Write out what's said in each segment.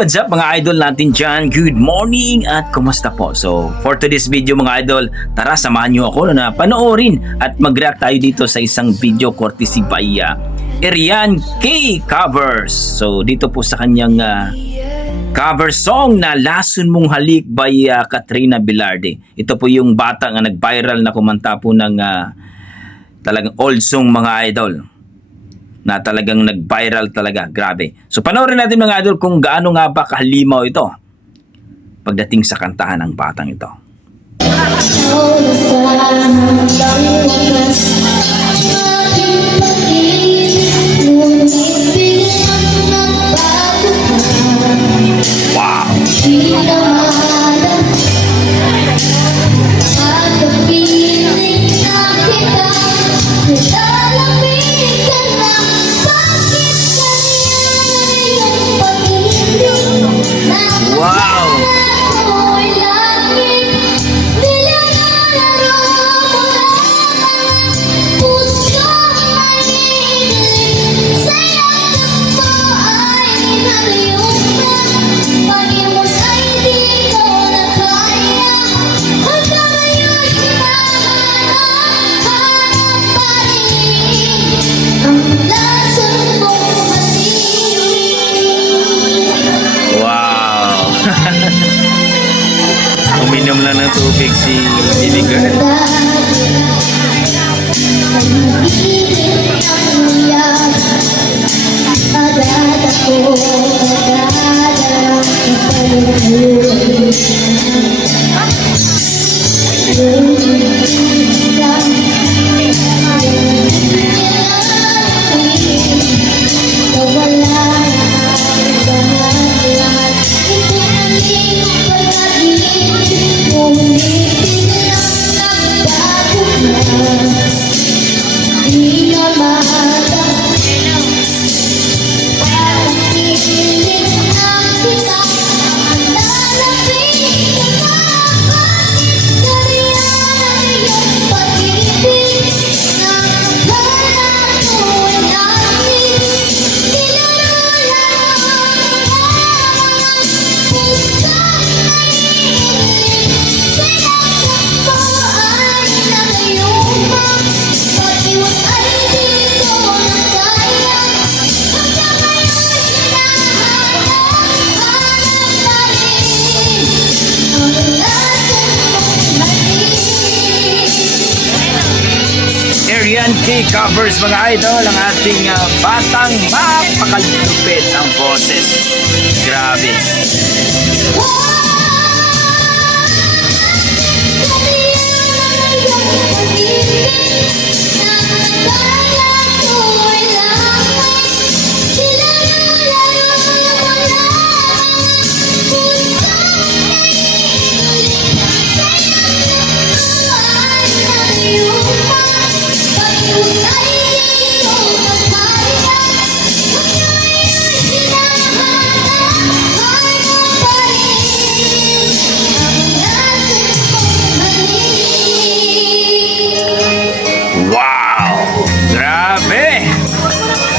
what's up mga idol natin dyan? Good morning at kumusta po? So, for today's video mga idol, tara samahan nyo ako na panoorin at mag-react tayo dito sa isang video courtesy by Arian K. Covers. So, dito po sa kanyang cover song na Lason Mong Halik by Katrina Velarde. Ito po yung bata nga nag-viral na kumanta po ng talagang old song mga idol. Na talagang nag-viral talaga. Grabe. So panoorin natin mga idol kung gaano nga ba kahalimaw ito pagdating sa kantahan ng batang ito. Wow! Uminom lang ng tubig si baby girl. Arian K. Covers mga idol, ang ating batang mapakalupit ang boses. Grabe.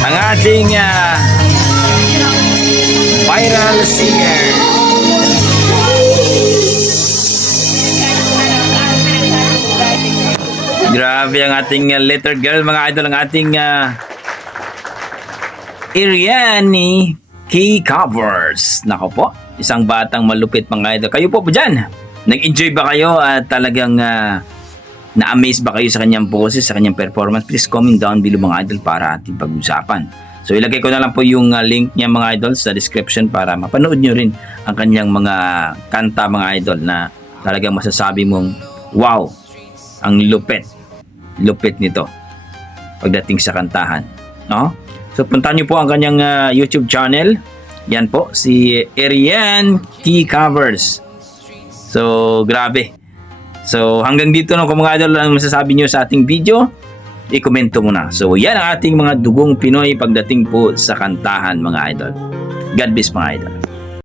Ang ating viral singer. Grabe ang ating letter girl mga idol, ang ating Arian K. Covers. Nako po, isang batang malupit mga idol. Kayo po dyan, nag-enjoy ba kayo at talagang na-amaze ba kayo sa kanyang boses, sa kanyang performance? Please comment down below mga idol para ating pag-usapan. So ilagay ko na lang po yung link niya mga idol sa description para mapanood nyo rin ang kanyang mga kanta mga idol na talagang masasabi mong wow, ang lupit nito pagdating sa kantahan, no? So puntahan nyo po ang kanyang YouTube channel. Yan po, si Arian K. Covers. So grabe. So hanggang dito na kung mga idol ang masasabi nyo sa ating video, i-komento mo na. So yan ang ating mga dugong Pinoy pagdating po sa kantahan mga idol. God bless mga idol.